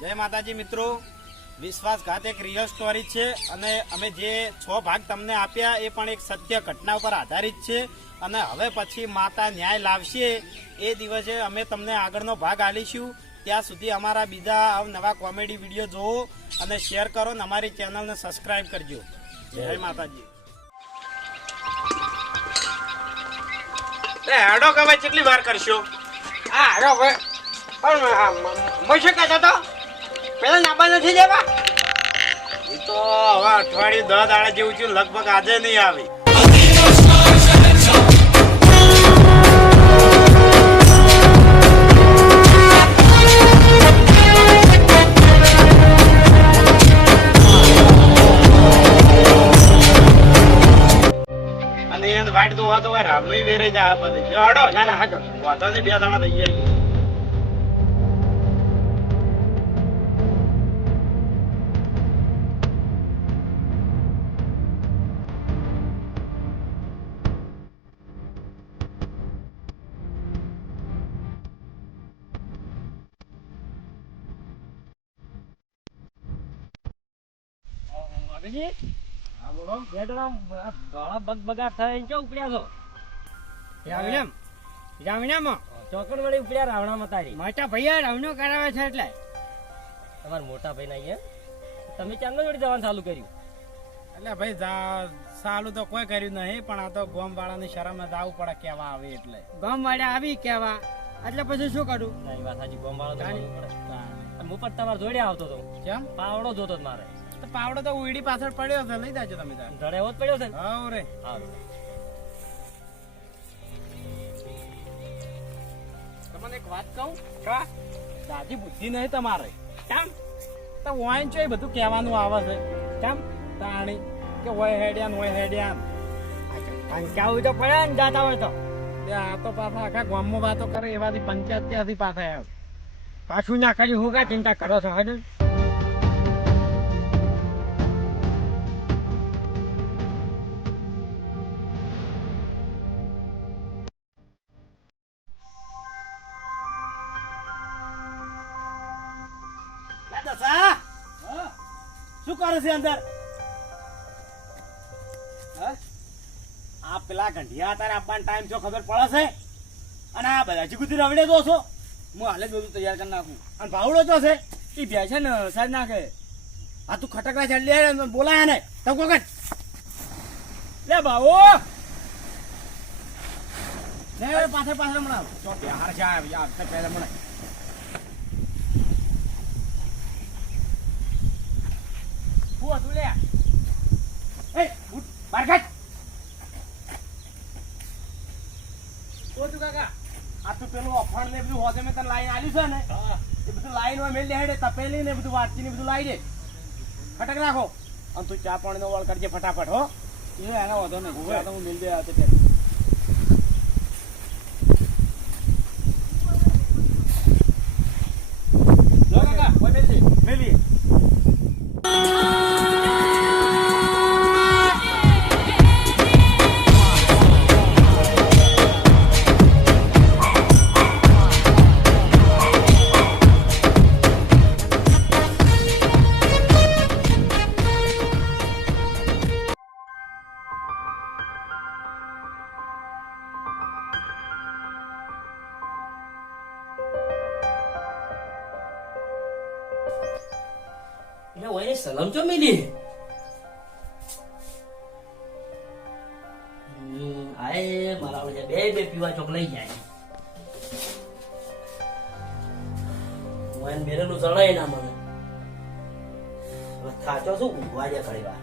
જય માતાજી મિત્રો. વિશ્વાસઘાત એક રિયલ સ્ટોરી છે અને અમે જે છ ભાગ તમને આપ્યા એ પણ એક સત્ય ઘટના ઉપર આધારિત છે અને હવે પછી માતા ન્યાય લાવશે એ દિવસે અમે તમને આગળનો ભાગ આલીશું. ત્યાં સુધી અમારા બીજા નવા કોમેડી વીડિયો જોવો અને શેર કરો અને અમારી ચેનલને સબસ્ક્રાઇબ કરજો. જય માતાજી. હેડો કે ભાઈ કેટલી વાર કરશો? હા ભાઈ. પણ મય કહેતા પેલા નાબા નથી લેવા? એ તો હવે અઠવાડિયું દસ દાડા જેવું છું લગભગ આજે નહીં આવી. અને એને વાટ તો હોતો હોય, રામનું વેરે જાય જો હડો, ના ના હાજો વાતો બે દાડા થઈ જાય હા બોલો ચોકડ વળી ઉપડ્યા રાવણા તારી. મોટા ભૈયા રાવણો કરાવે છે એટલે. તમારા મોટા ભાઈ ના અહીંયા? તમે ચાંદો જોડી જવાનું ચાલુ કર્યું? એટલે ભાઈ સાલું તો કોઈ કર્યું નહીં પણ આ તો ગોમ વાળાની શરમ જવું પડે કેવા આવે એટલે. ગોમ વાળા આવી કેવા એટલે પછી શું કરું? વાત સાચી પડે. અને હું પણ તમારે જોડે આવતો હતો કેમ? પાવડો જોતો હતો મારે. તો પાવડો તો ઉઈડી પાછળ પડ્યો છે લઈ જાજો તમે તાર. ધડે હોત પડ્યો છે હા રે હા તમને એક વાત કહું? કા? દાદી બુદ્ધિ નહીં તમારે. કેમ? તો વાઈન ચોય બધું કહેવાનું આવે છે. કેમ? તાણી. કે હોય હેડ્યાન હોય હેડ્યાન. પંચાવું તો પડે ને જાતા હોય તો. આ તો પાછા આખા ગામમાં વાતો કરે એવાથી પંચાયત ત્યાંથી પાછા આવ્યા. પાછું ના કરી હું કા ચિંતા કરો છો હજુ કરે છે અંદર. આ પેલા ગંઢિયા તારે આપવાનો ટાઈમ થયો ખબર પડે છે? અને આ બધા જીગુતી રવડે દો છો. હું હાલે જ બધું તૈયાર કરી નાખું. અને ભાવડો તો છે એ છે ને સાજ નાખે. આ તું ખટકડા છે લે બોલાય ને તમ કોકટ લે ભાવો. લે, પાછળ પાછળ હમણાં. ચો હાર છે આ પહેલા હમણાં હું હતું લે એ ઉઠ બહાર કાઢ ઓ તું કાકા. આ તું પેલું અફાણ ને બધું હોજે મેં તને લાઈન આલ્યું છે ને એ બધું લાઈનમાં મેલ દે હેડે તપેલી ને બધું વાટકી ને બધું લાઈ દે. ફટક રાખો. અને તું ચા પાણી નો વળ કરજે ફટાફટ હો. એ એના વધો ને. હું મિલ દે આ તે પહેલા. પીવા ચોક લઈ જાય. ઓયન મેરેલું જણાય ના મને. હવે થાચો શું? ઊંઘવા દે ઘડી વાર.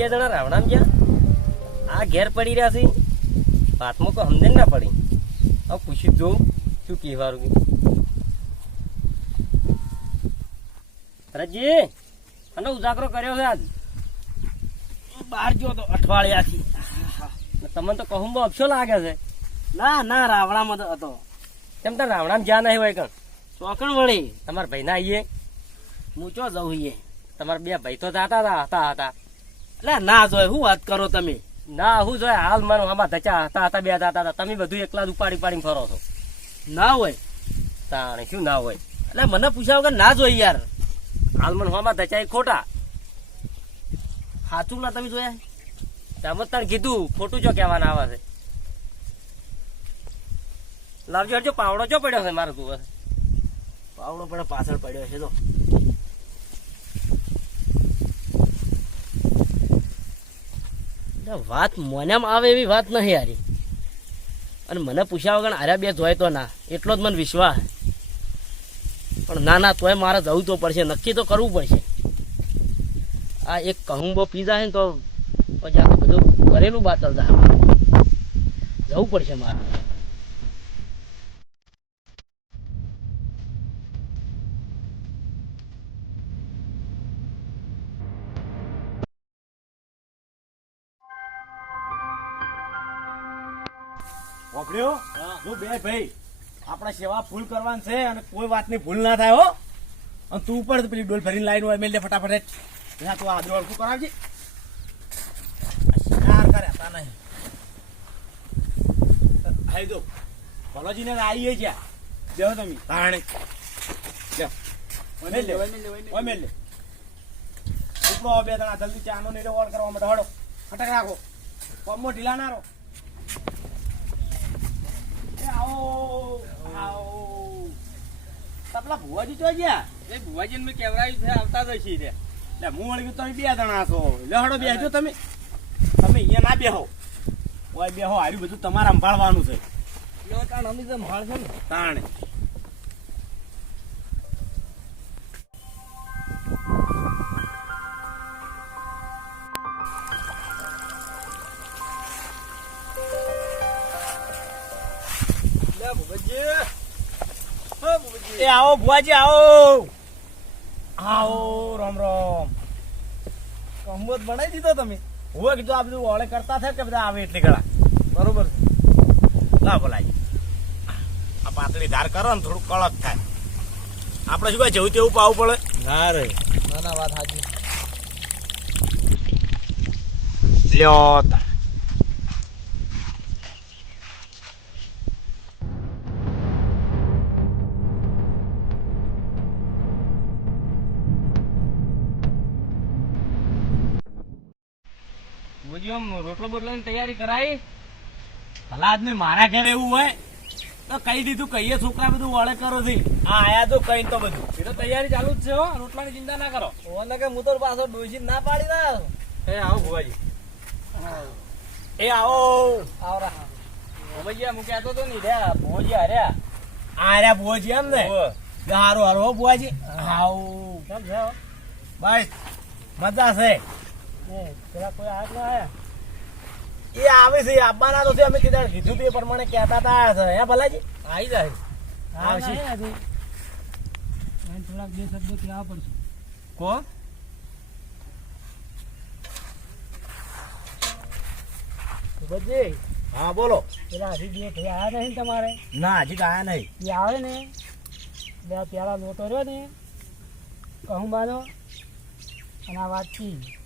બે જણા રાવણામ ગયા. આ ઘેર પડી રહ્યા છે. વાતમાં કોઈ સમજણ ના પડી. હવે પૂછી જોઉં, શું કહેવાનું. રજી, અને ઉજાગરો કર્યો છે આજ. બહાર ગયો તો અઠવાડિયાથી તમને તો કહું, બહુ અપશો લાગે છે. ના ના, રાવણામાં તો હતો. કેમ તો રાવણામ જ્યાં નહીં હોય કણ? ચોકણ વળી. તમારા ભાઈ ના આવીએ હું ચો જવું તમારા બે ભાઈ તો જાતા હતા હતા. એટલે ના જોય શું વાત કરો તમે? ના હું જોય હાલ મારું આમાં ધચા હતા હતા બે હતા હતા. તમે બધું એકલા જ ઉપાડી ઉપાડીને ફરો છો. ના હોય. તાણે શું ના હોય? એટલે મને પૂછ્યા વગર ના જોઈ યાર. હાલ મને આમાં ધચા ખોટા. સાચું ના તમે જોયા? તમે તને કીધું ખોટું જો કહેવાના આવે છે. લાવજો હરજો પાવડો જો પડ્યો છે મારો તું પાવડો પડે પાછળ પડ્યો છે તો વાત મોનામાં આવે એવી વાત નહીં યારી અને મને પૂછ્યા વગર આર્યા બે જોય તો ના, એટલો જ મને વિશ્વાસ. પણ ના ના, તોય મારે જવું તો પડશે, નક્કી તો કરવું પડશે. આ એક કહુંબો પી જાય ને તો પછી આ બધું કરેલું બાતલ થાય. જવું પડશે મારે. વાપર્યો? જો બે ભાઈ આપણે સેવા ફૂલ કરવાની છે અને કોઈ વાતની ભૂલ ના થાય હો. અને તું ઉપર પેલી ડોલ ભરીને લાઈન હોય મેલ દે ફટાફટ ત્યાં તું આદરો હલકું કરાવજે. શિકાર કરે તા નહીં. હાઈ જો ભલોજીને આવીએ જ્યાં દેવો તમે. તાણે. મેલ લે ઓય મેલ લે ઉપડો બે જણા જલ્દી ચાનો ને ઓર્ડર કરવા માટે. હડો ફટક રાખો. પમો ઢીલા ના રહો. આવો આવો તપલા ભુવાજી તો ગયા એ ભુવાજીને મેં કેવરાયું છે? આવતા જ હશી રે. એટલે હું વળી ગયું તમે બે જણા છો. લહડો બેહજો તમે. તમે અહીંયા ના બેહો. ઓય બેહો હાર્યું બધું તમારે સંભાળવાનું છે. તાણે. એ આવો ભુવાજી આવો. આવો રામ રામ. કમત બનાવી દીધો તમે. હું કીધું આ બધું ઓળે કરતા થાય કે બધા આવે એટલે ગળા. બરોબર ના બોલાય આ પાતળી ધાર કરો ને થોડું કડક થાય. આપણે શું કહે જેવું તેવું પાવું પડે. ના રે. ના ના વાત સાચી. લ્યો ભુવાજી આમ રોટલો બોટલાની તૈયારી કરાવી ભલા આદમી મારા ઘરે એવું હોય તો કહી દીધું કહીએ છોકરા બધું વળે કરો છે આ આયા તો કઈ તો બધું. એ તો તૈયારી ચાલુ જ છે હો રોટલાની ચિંતા ના કરો. ઓને કે હું તો પાછો ડોસી ના પાડી ના એ આવો ભુવાજી. એ આવો. આવરા. ભુવાજી હું કહેતો તો નહીં રહ્યા ભુવાજી હાર્યા આ. રહ્યા ભુવાજી એમ ને. હારો હારો હો બુઆજી આવ કેમ છે હો? બસ. મજા છે. પેલા કોઈ ના આયા એ આવે છે આપવાના તો છે અમે કીધા કીધું તે પ્રમાણે કહેતા હતા છે હે ભલાજી? આવી જાય. આવશે. થોડાક બે શબ્દો કહેવા પડશે. કો? બધી હા બોલો. પેલા હજી બે ભાઈ આવ્યા નહીં તમારે? ના હજી તો આવ્યા નહીં. એ આવે ને. બે પેલા લોટો રહ્યો ને. કહુંબાનો અને આ વાતચી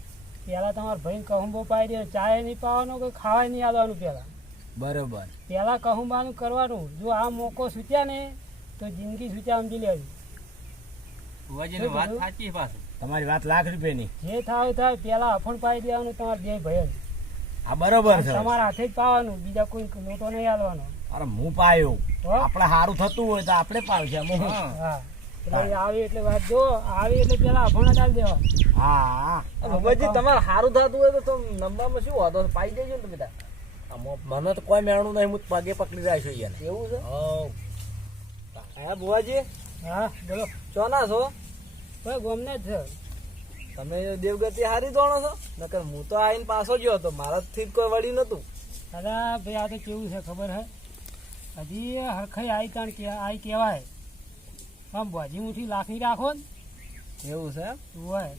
પેલા તમારા ભાઈને કહુંબો પાડી દે ચાય નહીં પાવાનો કે ખાવાય નહીં આવવાનું પેલા? બરોબર. પેલા કહુંબાનું કરવાનું. જો આ મોકો સૂચ્યા ને તો જિંદગી સૂચ્યા સમજી લેવી વાત સાચી પાછું. તમારી વાત લાખ રૂપિયાની. જે થાય થાય પેલા અફણ પાઈ દેવાનું તમારે બે ભાઈ આ બરોબર છે. તમારા હાથે જ પાવાનું બીજા કોઈ મોટો નહીં હાલવાનો અરે હું પાયો? આપણે સારું થતું હોય તો આપણે પાવશે હું. આવી એટલે વાત જો આવી એટલે પેલા અફણ જ હાલ દેવા. હા. ભગવતજી, તમારે સારું થતું હોય તો તમે નંબરમાં શું વાંધો? પાઈ દેજો ને બેટા મને તો કોઈ મેળવું નહીં હું પગે પકડી જાય છું યાર એવું છે. હા ભુવાજી. હા બોલો. ચોના છો? કોઈ ગમને જ છે. તમે દેવગતિ હારી દોણો છો? નકર હું તો આવીને પાછો ગયો હતો મારાથી કોઈ વળી નતું. દાદા ભાઈ આ તો કેવું છે ખબર હે? હજી હરખાઈ આઈ કારણ કે આઈ કહેવાય. આમ ભાજી મુઠી લાખી રાખો ને. એવું છે? હોય.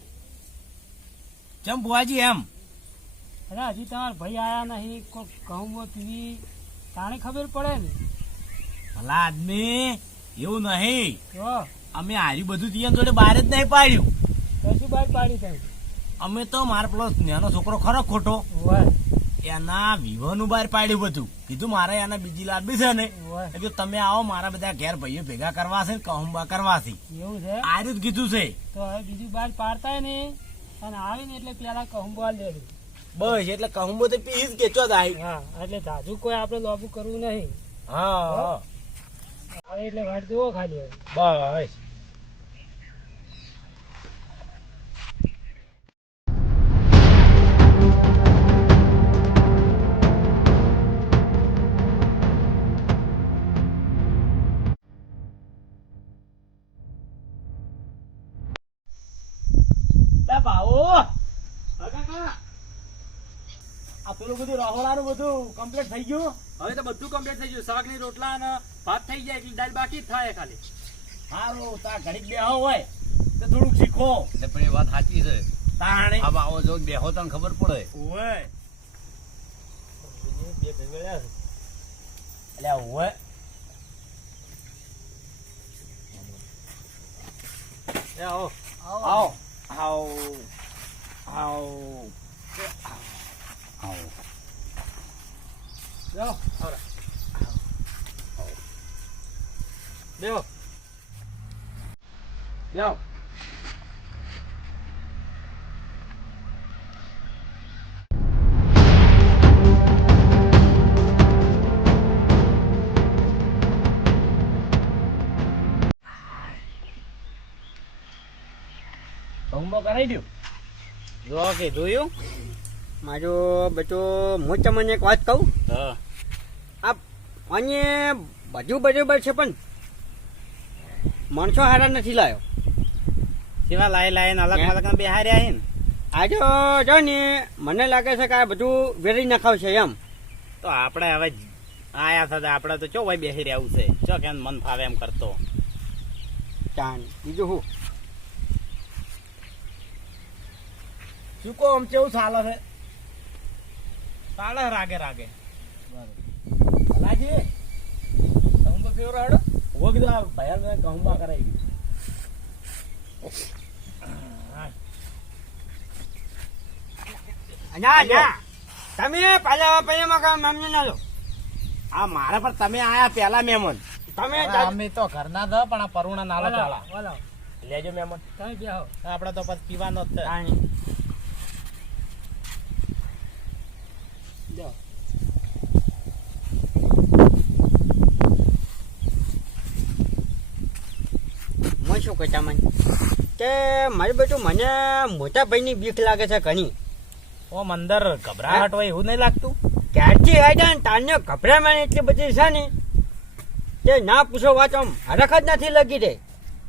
ચમ બુઆજી એમ? અરે હજી તમારા ભાઈ આયા નહીં કોઈ ઘઉં પીવી. તાણે ખબર પડે ને? ભલા આદમી એવું નહીં. તો અમે હાર્યું બધું ત્યાં જોડે બહાર જ નહીં પાડ્યું. કશું બહાર પાડી તમે અમે તો મારા પેલો નાનો છોકરો ખરો ખોટો. હોય. એના વિવાહનું બહાર પાડ્યું બધું. કીધું મારે એને બીજી લાવવી છે ને. જો તમે આવો મારા બધા ઘેર ભાઈઓ ભેગા કરવા છે કહુંબા કરવા છે. એવું છે? આર્યું જ કીધું છે. તો હવે બીજું બહાર પાડતા ને અને આવે ને એટલે પેલા કહું લે લેવું બસ એટલે કહુંબો તો પીસ કે ચો દાઈ હા એટલે દાદુ કોઈ આપણે લોબુ કરવું નહીં. હા. એટલે વાત જુઓ ખાલી બસ. પેલું બધું રહોડાનું બધું કમ્પ્લીટ થઈ ગયું? હવે તો બધું કમ્પ્લીટ થઈ ગયું. શાકની રોટલા અને ભાત થઈ જાય એટલે દાળ બાકી જ થાય ખાલી. સારું તા ઘડીક બેહો હોય તો થોડુંક શીખો. એટલે પણ એ વાત સાચી છે. તાણે. આમ આવો જો બેહો તને ખબર પડે. ઓવે બે ભેગા છે. એટલે ઓવે આવો. આવો. આવો. આવો. આવો જાઓ બેહો જાઓ હોમવર્ક કરાવી દઉં જો કે જોયું મારો બેટો હું તમને એક વાત કહું? હા. આ અહીંયા બધું બરાબર છે પણ માણસો હારા નથી લાયો. સેવા લાય લાય અલગ અલગ બેહાર્યા હે ને? આજે જો જો ને મને લાગે છે કે આ બધું વેરી નખાવશે એમ. તો આપણે હવે આયા થતા આપણે તો ચો ભાઈ બેસી રહ્યા છે? ચો કે મન ફાવે એમ કરતો? ચાન બીજું શું શું કહો આમ કેવું ચાલે છે? છે રાગે રાગે. લાજી તમે ફેવરો હેડો. ઓ કીધું આ ભયા કહુંબા કરાવી ગયું ના ના તમે પાછા પૈયા મકાન મામને ના લો. આ મારા પર તમે આયા પેલા મેમન તમે અમે તો ઘરના દ પણ આ પરુણા નાલો ચાલા. લેજો મેમન તમે બેહો આપડે તો પછી પીવાનો. જો. શું કહેતા મને? કે મારી બેટું મને મોટા ભાઈની બીક લાગે છે ઘણી. ઓમ અંદર ગભરાહટ હોય એવું નહીં લાગતું? ક્યારથી આવ્યા ને તારને ગભરામણ એટલી બધી છે ને કે ના પૂછો વાત આમ હરખ જ નથી લગી રે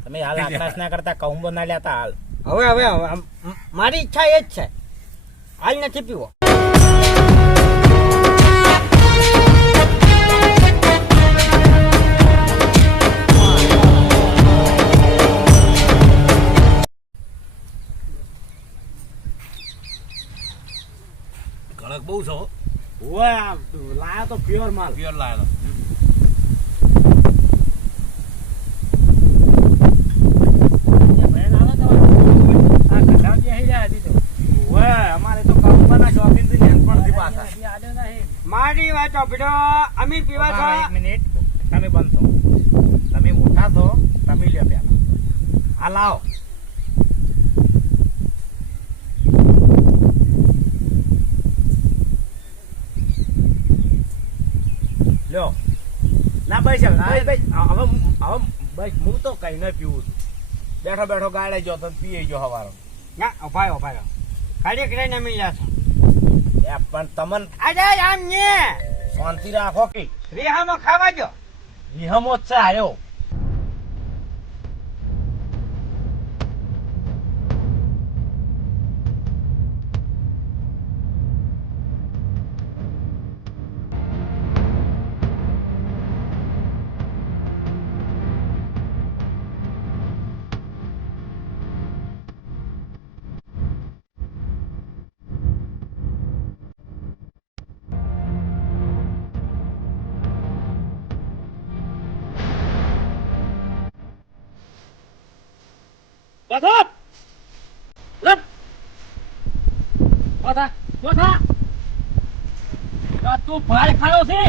તમે હાલ આકાશ ના કરતા કહુંબો ના લેતા હાલ. હવે હવે હવે મારી ઈચ્છા એ જ છે. હાલ નથી પીવો. કણક બહુ છો? આ લાયા તો પ્યોર માલ. પ્યોર આ નહીં. મારી વાત સાંભળો અમે પીવા છો. એક મિનિટ. તમે બંધ થો. તમે મોટા છો તમે લ્યો પેલા હા લાવો. લ્યો ના ભાઈ સાહેબ ના ભાઈ હવે હવે ભાઈ હું તો કઈ ન પીવું છું. બેઠો બેઠો ગાડે જો તો પીએ જો હવારો. ના અભાયો અભાયો ઊભા રહો. ને મિલ્યા છો. એ પણ તમને અરે આમ ને. શાંતિ રાખો કે. રિહામાં ખાવા જો વિહમો જ છે આયો પાછો લપ પાછા પાછા તું ભાર ખાયો છે?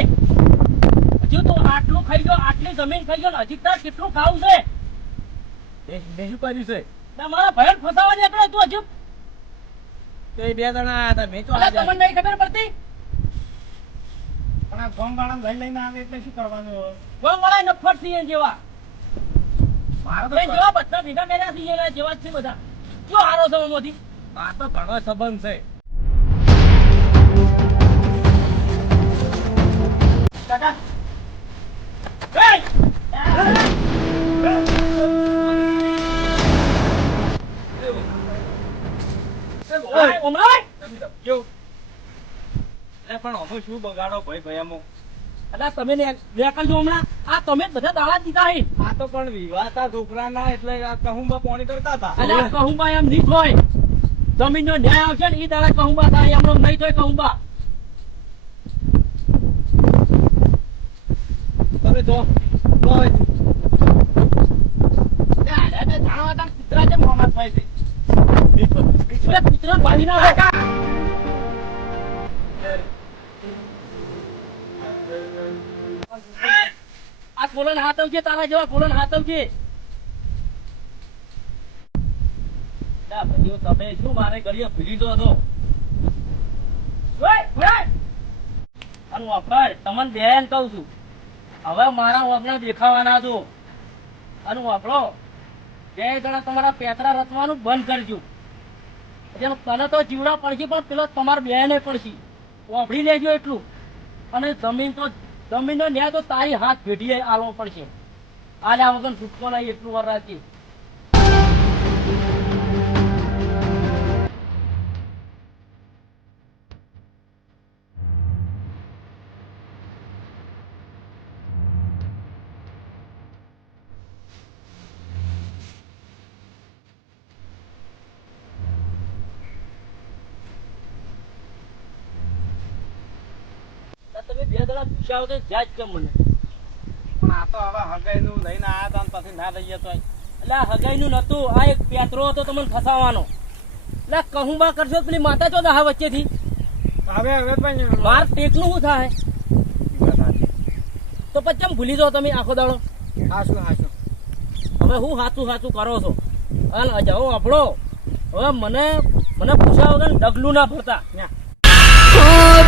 હજુ તું આટલું ખાઈ ગયો આટલી જમીન ખાઈ ગયો હજી તાર કેટલું ખાવું છે? મેં શું કર્યું છે? મારા ભયન ફસાવા નીકળે તું હજુ. તો એ બે જણા હતા મેં તો તમને નહીં ખબર પડતી? પણ આ ગોમ વાળા લઈ લઈને આવે એટલે શું કરવાનું? ગોમ વાળા નફટ થઈ જેવા. જેવા બધા ભેગા કર્યા છે એના જેવા જ છે બધા. કયો હારો છે? એમાંથી આ તો ઘણો સંબંધ છે. કાકા. એય! ઓય, ઓમરાય! એ પણ અમે શું બગાડો ભાઈ ભાઈ અમુક અલા, તમે ને નીકળજો હમણાં. આ તમે બધા દાડા દીધા હે. આ તો પણ વિવાતા છોકરાના એટલે કહુંબા પોણી કરતા હતા. અલા કહુંબા એમ નહીં થાય જમીનનો ન્યાય આવશે ને એ દાડા કહુંબા થાય. એમનો નહીં થાય કહુંબા. તમે તા કૂતરા મોમાં થાય છે? કૂતરા બાંધી નાખો. આ કોલન હાથવજે તારા જેવા કોલન હાતમ છે. તમે શું મારે ગળીએ ભૂલી દો તમને બેન કહું છું. હવે મારા વાપના દેખાવાના છો. અને વાપરો, બે જણા તમારા પેતરા રચવાનું બંધ કરજો. તને તો જીવડા પડશે, પણ પેલો તમારા બેને પડશે. વાપરી લેજો એટલું. અને જમીન તો જમીનનો ન્યાય તો તારી હાથ ભેટીએ આલવો પડશે. આલ્યા વગર છૂટકો નહીં એટલું વાર તમે બે દડા પૂછ્યા તો જ્યાં જ કેમ મને. પણ આ તો હવે હગાઈનું લઈને આયા હતા પછી ના લઈએ તો એટલે આ હગાઈનું નતું આ એક પેતરો હતો તમને ફસાવાનો. એટલે કહુંબા કરશો તો પેલી માતા ચો દહા વચ્ચેથી? હવે હવે પણ માર ટેકનું શું થાય? તો પછી કેમ ભૂલી જાઓ તમે આખો દાડો? હાશું હાશું હવે હું સાચું સાચું કરો છો? અને જાઓ આપણો. હવે મને મને પૂછ્યા વગર ડગલું ના ભરતા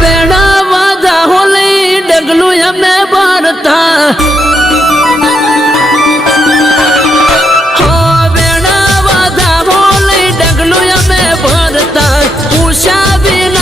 બેડા વાજા હોલી ડગલું અમે ભરતા ભરતા ઉષા વિના